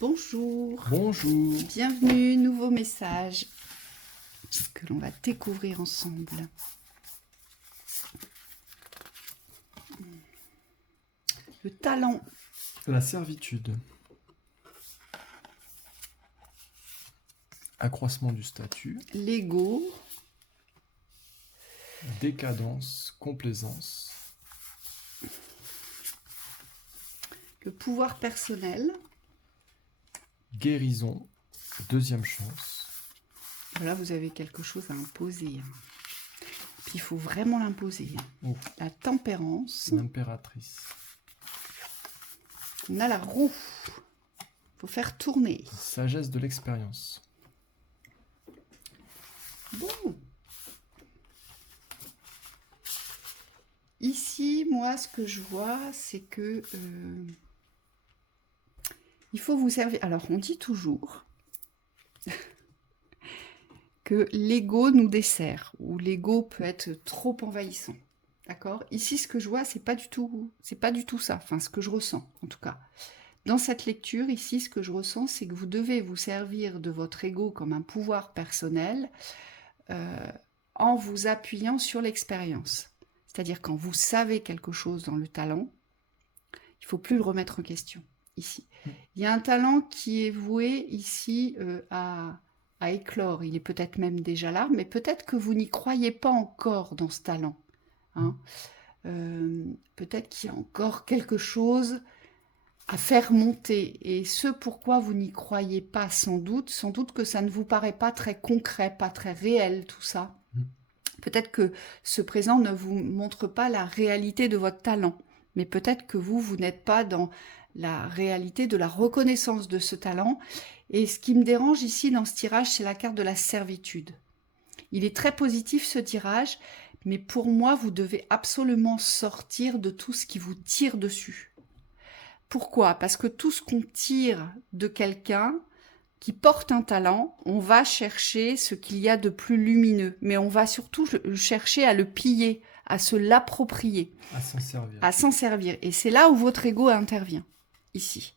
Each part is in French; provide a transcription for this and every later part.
Bonjour, Bonjour. bienvenue, nouveau message que l'on va découvrir ensemble. Le talent, De la servitude. Accroissement du statut. l'ego, Décadence. Complaisance. le pouvoir personnel. Guérison. Deuxième chance. Voilà, vous avez quelque chose à imposer. Puis il faut vraiment l'imposer. Oh, La tempérance, l'impératrice. on a la roue. Il faut faire tourner. Sagesse de l'expérience. Bon. Ici, moi, ce que je vois, c'est que il faut vous servir. Alors, on dit toujours que l'ego nous dessert, ou l'ego peut être trop envahissant. D'accord? Ici, ce que je vois, c'est pas du tout ça. Enfin, ce que je ressens, en tout cas. Dans cette lecture, ici, ce que je ressens, c'est que vous devez vous servir de votre ego comme un pouvoir personnel en vous appuyant sur l'expérience. C'est-à-dire quand vous savez quelque chose dans le talent, il ne faut plus le remettre en question, ici. Il y a un talent qui est voué ici à éclore. Il est peut-être même déjà là, mais peut-être que vous n'y croyez pas encore dans ce talent. Hein. Peut-être qu'il y a encore quelque chose à faire monter. Et ce pourquoi vous n'y croyez pas, sans doute que ça ne vous paraît pas très concret, pas très réel, tout ça. Peut-être que ce présent ne vous montre pas la réalité de votre talent, mais peut-être que vous n'êtes pas dans la réalité de la reconnaissance de ce talent. Et ce qui me dérange ici dans ce tirage, c'est la carte de la servitude. Il est très positif ce tirage, mais pour moi, vous devez absolument sortir de tout ce qui vous tire dessus. Pourquoi? Parce que tout ce qu'on tire de quelqu'un qui porte un talent, on va chercher ce qu'il y a de plus lumineux, mais on va surtout chercher à le piller, à se l'approprier, À s'en servir. à s'en servir. Et c'est là où votre ego intervient, ici.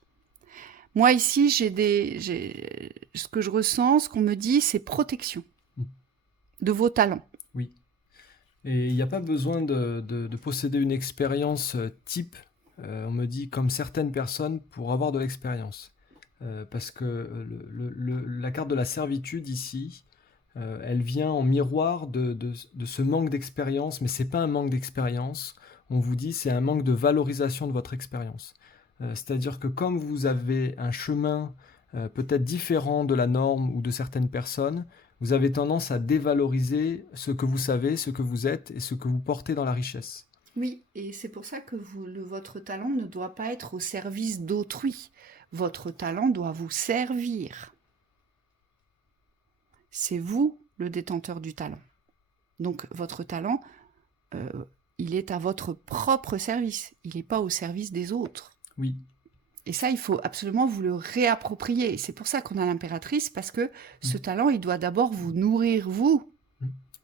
Moi, ici, ce que je ressens, ce qu'on me dit, c'est protection de vos talents. Oui. Et il n'y a pas besoin de posséder une expérience type, on me dit, comme certaines personnes, pour avoir de l'expérience. Parce que la carte de la servitude ici, elle vient en miroir de ce manque d'expérience, mais c'est pas un manque d'expérience. On vous dit c'est un manque de valorisation de votre expérience. C'est-à-dire que comme vous avez un chemin peut-être différent de la norme ou de certaines personnes, vous avez tendance à dévaloriser ce que vous savez, ce que vous êtes et ce que vous portez dans la richesse. Oui, et c'est pour ça que votre talent ne doit pas être au service d'autrui. Votre talent doit vous servir. C'est vous le détenteur du talent. Donc votre talent, il est à votre propre service. Il n'est pas au service des autres. Oui. Et ça, il faut absolument vous le réapproprier. Et c'est pour ça qu'on a l'impératrice, parce que ce talent, il doit d'abord vous nourrir, vous.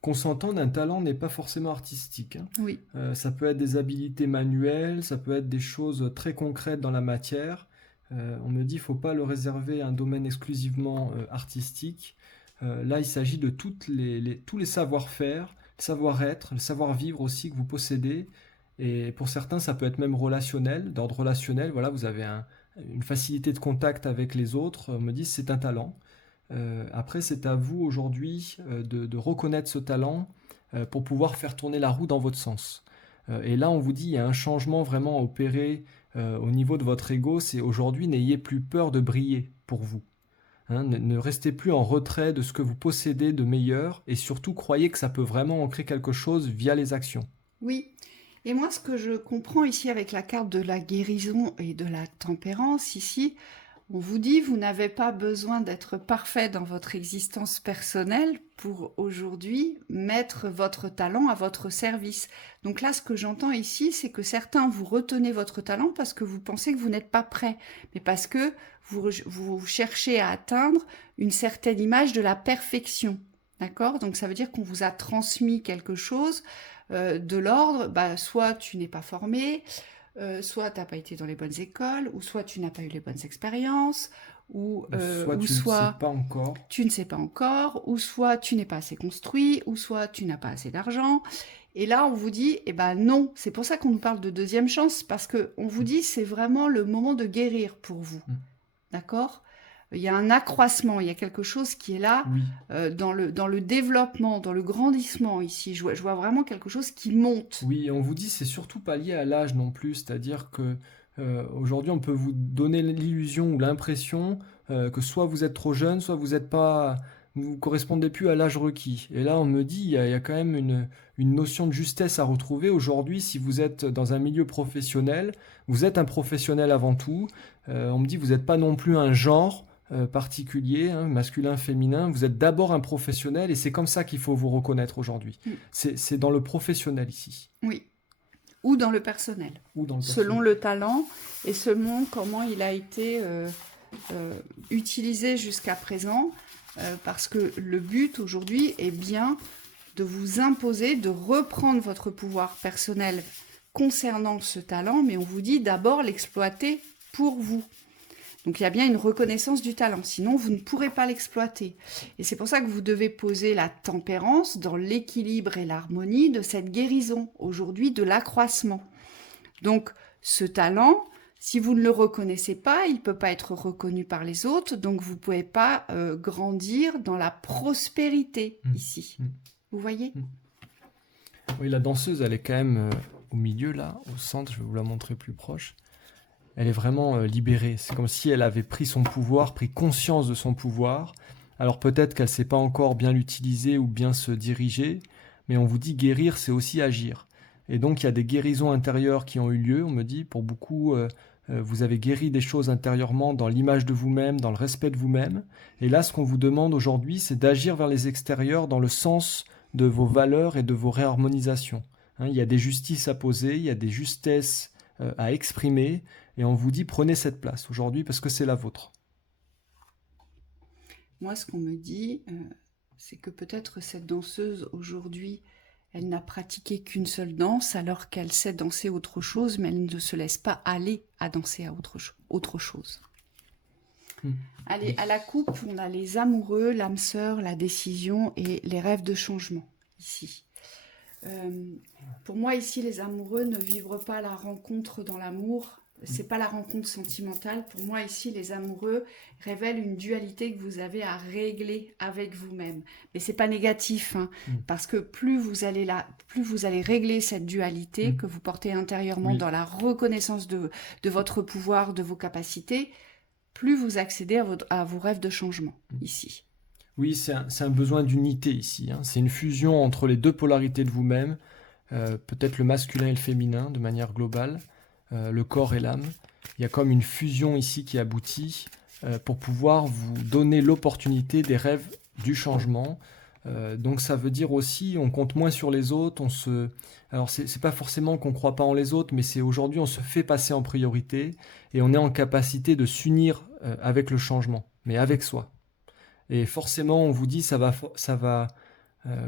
Qu'on s'entende, un talent n'est pas forcément artistique. Hein. Oui. Ça peut être des habiletés manuelles, ça peut être des choses très concrètes dans la matière. On me dit qu'il ne faut pas le réserver à un domaine exclusivement artistique. Là, il s'agit de tous les savoir-faire, le savoir-être, le savoir-vivre aussi que vous possédez. Et pour certains, ça peut être même relationnel, d'ordre relationnel. Voilà, vous avez une facilité de contact avec les autres. On me dit que c'est un talent. Après, c'est à vous aujourd'hui de reconnaître ce talent pour pouvoir faire tourner la roue dans votre sens. Et là, on vous dit, il y a un changement vraiment à opérer au niveau de votre ego. C'est aujourd'hui, n'ayez plus peur de briller pour vous. Hein, ne restez plus en retrait de ce que vous possédez de meilleur et surtout croyez que ça peut vraiment ancrer quelque chose via les actions. Oui. Et moi, ce que je comprends ici avec la carte de la guérison et de la tempérance, ici, on vous dit, vous n'avez pas besoin d'être parfait dans votre existence personnelle pour aujourd'hui mettre votre talent à votre service. Donc là, ce que j'entends ici, c'est que certains, vous retenez votre talent parce que vous pensez que vous n'êtes pas prêt, mais parce que vous cherchez à atteindre une certaine image de la perfection. D'accord? Donc ça veut dire qu'on vous a transmis quelque chose de l'ordre, soit tu n'es pas formé, soit tu n'as pas été dans les bonnes écoles, ou soit tu n'as pas eu les bonnes expériences, Soit ou tu ne sais soit pas encore. tu ne sais pas encore, ou soit tu n'es pas assez construit, ou soit tu n'as pas assez d'argent. Et là, on vous dit, eh ben non, c'est pour ça qu'on nous parle de deuxième chance, parce qu'on vous dit, c'est vraiment le moment de guérir pour vous. Mm. D'accord? Il y a un accroissement, il y a quelque chose qui est là Oui, dans le développement, dans le grandissement ici. Je vois vraiment quelque chose qui monte. oui, et on vous dit c'est surtout pas lié à l'âge non plus, c'est-à-dire que aujourd'hui on peut vous donner l'illusion ou l'impression que soit vous êtes trop jeune, soit vous êtes pas, vous correspondez plus à l'âge requis. Et là on me dit il y a quand même une notion de justesse à retrouver aujourd'hui si vous êtes dans un milieu professionnel, vous êtes un professionnel avant tout. On me dit vous n'êtes pas non plus un genre particulier, hein, masculin, féminin, vous êtes d'abord un professionnel et c'est comme ça qu'il faut vous reconnaître aujourd'hui. Mm. C'est dans le professionnel ici, Oui. Ou dans le personnel. ou dans le Selon personnel. le talent et selon comment il a été utilisé jusqu'à présent. Parce que le but aujourd'hui est bien de vous imposer, de reprendre votre pouvoir personnel concernant ce talent, mais on vous dit d'abord l'exploiter pour vous. Donc il y a bien une reconnaissance du talent, sinon vous ne pourrez pas l'exploiter. Et c'est pour ça que vous devez poser la tempérance dans l'équilibre et l'harmonie de cette guérison, aujourd'hui de l'accroissement. Donc ce talent, si vous ne le reconnaissez pas, il ne peut pas être reconnu par les autres, donc vous ne pouvez pas grandir dans la prospérité ici. Vous voyez ? Oui, la danseuse, elle est quand même au milieu, là, au centre, je vais vous la montrer plus proche. Elle est vraiment libérée. C'est comme si elle avait pris son pouvoir, pris conscience de son pouvoir. Alors peut-être qu'elle ne sait pas encore bien l'utiliser ou bien se diriger, mais on vous dit guérir, c'est aussi agir. Et donc il y a des guérisons intérieures qui ont eu lieu, on me dit, pour beaucoup, vous avez guéri des choses intérieurement dans l'image de vous-même, dans le respect de vous-même. Et là, ce qu'on vous demande aujourd'hui, c'est d'agir vers les extérieurs dans le sens de vos valeurs et de vos réharmonisations. Hein, il y a des justices à poser, il y a des justesses à exprimer, et on vous dit prenez cette place aujourd'hui parce que c'est la vôtre. Moi, ce qu'on me dit, c'est que peut-être cette danseuse aujourd'hui, elle n'a pratiqué qu'une seule danse alors qu'elle sait danser autre chose, mais elle ne se laisse pas aller à danser à autre chose. Allez, à la coupe, on a les amoureux, l'âme sœur, la décision et les rêves de changement, ici. Pour moi, ici, les amoureux ne vivent pas la rencontre dans l'amour. C'est pas la rencontre sentimentale. Pour moi, ici, les amoureux révèlent une dualité que vous avez à régler avec vous-même. Mais c'est pas négatif, hein, parce que plus vous allez régler cette dualité que vous portez intérieurement dans la reconnaissance de votre pouvoir, de vos capacités, plus vous accédez à vos rêves de changement ici. Oui, c'est un besoin d'unité ici. Hein. C'est une fusion entre les deux polarités de vous-même, peut-être le masculin et le féminin de manière globale. Le corps et l'âme. Il y a comme une fusion ici qui aboutit pour pouvoir vous donner l'opportunité des rêves du changement. Donc ça veut dire aussi on compte moins sur les autres. Alors c'est pas forcément qu'on croit pas en les autres, mais c'est aujourd'hui on se fait passer en priorité et on est en capacité de s'unir avec le changement, mais avec soi. Et forcément on vous dit ça va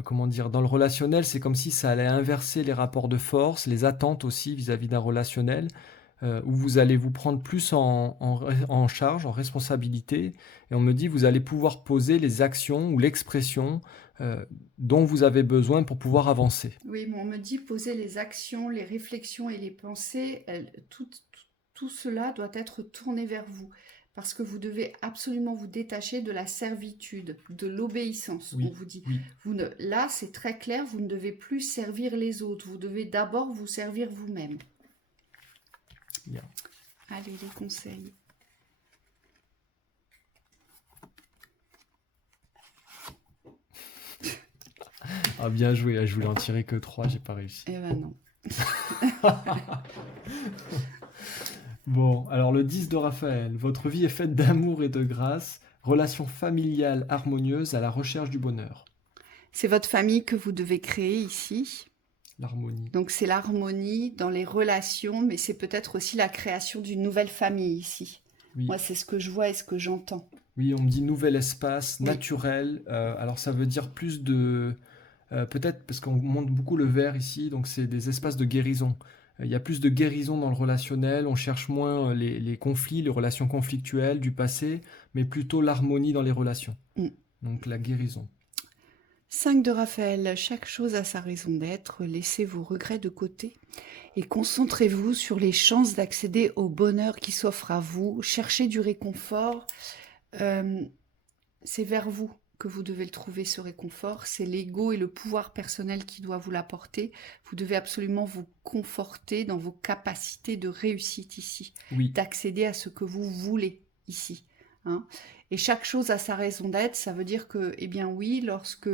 comment dire, dans le relationnel, c'est comme si ça allait inverser les rapports de force, les attentes aussi vis-à-vis d'un relationnel, où vous allez vous prendre plus en charge, en responsabilité, et on me dit vous allez pouvoir poser les actions ou l'expression dont vous avez besoin pour pouvoir avancer. Oui, mais on me dit poser les actions, les réflexions et les pensées, tout cela doit être tourné vers vous. Parce que vous devez absolument vous détacher de la servitude, de l'obéissance. On vous dit, là c'est très clair, vous ne devez plus servir les autres, vous devez d'abord vous servir vous-même. Bien. Allez, les conseils. Ah bien joué, je voulais en tirer que 3, j'ai pas réussi. Eh ben non. Bon, alors le 10 de Raphaël, votre vie est faite d'amour et de grâce, relation familiale harmonieuse à la recherche du bonheur. C'est votre famille que vous devez créer ici. L'harmonie. Donc c'est l'harmonie dans les relations, mais c'est peut-être aussi la création d'une nouvelle famille ici. Oui. Moi, c'est ce que je vois et ce que j'entends. Oui, on me dit nouvel espace, naturel. Alors ça veut dire plus de... peut-être parce qu'on montre beaucoup le vert ici, donc c'est des espaces de guérison. Il y a plus de guérison dans le relationnel, on cherche moins les conflits, les relations conflictuelles du passé, mais plutôt l'harmonie dans les relations. Mm. Donc la guérison. 5 de Raphaël, chaque chose a sa raison d'être, laissez vos regrets de côté et concentrez-vous sur les chances d'accéder au bonheur qui s'offre à vous, cherchez du réconfort, c'est vers vous que vous devez le trouver, ce réconfort, c'est l'ego et le pouvoir personnel qui doit vous l'apporter, vous devez absolument vous conforter dans vos capacités de réussite ici, Oui, d'accéder à ce que vous voulez ici, hein. Et chaque chose a sa raison d'être, ça veut dire que, eh bien oui, lorsque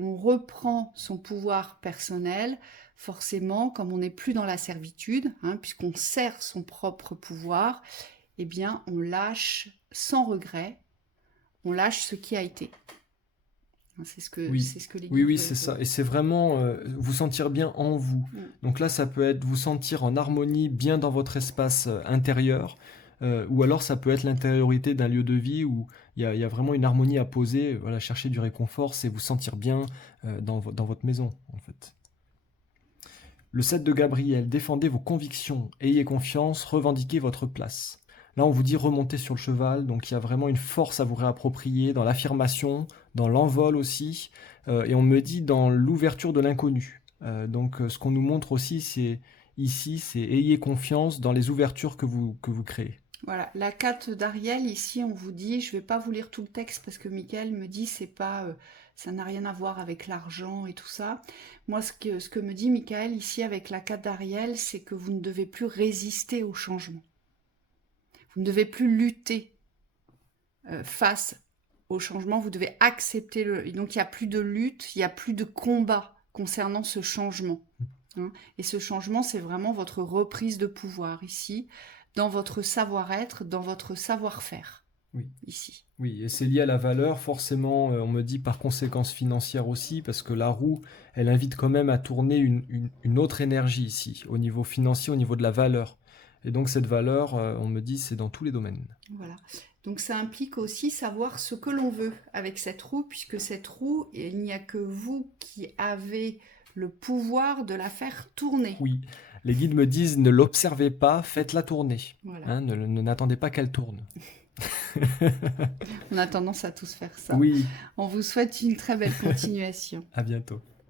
on reprend son pouvoir personnel, forcément, comme on n'est plus dans la servitude, hein, puisqu'on sert son propre pouvoir, eh bien on lâche sans regret, on lâche ce qui a été. C'est ce que oui, les oui, guides oui, veulent. c'est ça. Et c'est vraiment vous sentir bien en vous. Mm. Donc là, ça peut être vous sentir en harmonie, bien dans votre espace intérieur, ou alors ça peut être l'intériorité d'un lieu de vie où il y a vraiment une harmonie à poser. Voilà, chercher du réconfort, c'est vous sentir bien dans votre maison, en fait. Le 7 de Gabriel, défendez vos convictions, ayez confiance, revendiquez votre place. Là, on vous dit remonter sur le cheval, donc il y a vraiment une force à vous réapproprier dans l'affirmation, dans l'envol aussi, et on me dit dans l'ouverture de l'inconnu. Donc ce qu'on nous montre aussi, c'est ici, c'est ayez confiance dans les ouvertures que vous créez. Voilà, la 4 d'Ariel, ici, on vous dit, je ne vais pas vous lire tout le texte parce que Michael me dit, c'est pas, ça n'a rien à voir avec l'argent et tout ça. Moi, ce que me dit Michael ici avec la 4 d'Ariel, c'est que vous ne devez plus résister au changement. Vous ne devez plus lutter face au changement, vous devez accepter le... Donc il n'y a plus de lutte, il n'y a plus de combat concernant ce changement, hein. Et ce changement, c'est vraiment votre reprise de pouvoir ici, dans votre savoir-être, dans votre savoir-faire, Oui. ici. Oui, et c'est lié à la valeur, forcément, on me dit par conséquence financière aussi, parce que la roue, elle invite quand même à tourner une autre énergie ici, au niveau financier, au niveau de la valeur. Et donc cette valeur, on me dit, c'est dans tous les domaines. Voilà. Donc ça implique aussi savoir ce que l'on veut avec cette roue, puisque cette roue, il n'y a que vous qui avez le pouvoir de la faire tourner. Oui, les guides me disent, ne l'observez pas, faites-la tourner. Voilà. Hein, n'attendez pas qu'elle tourne. On a tendance à tous faire ça. Oui, On vous souhaite une très belle continuation. à bientôt.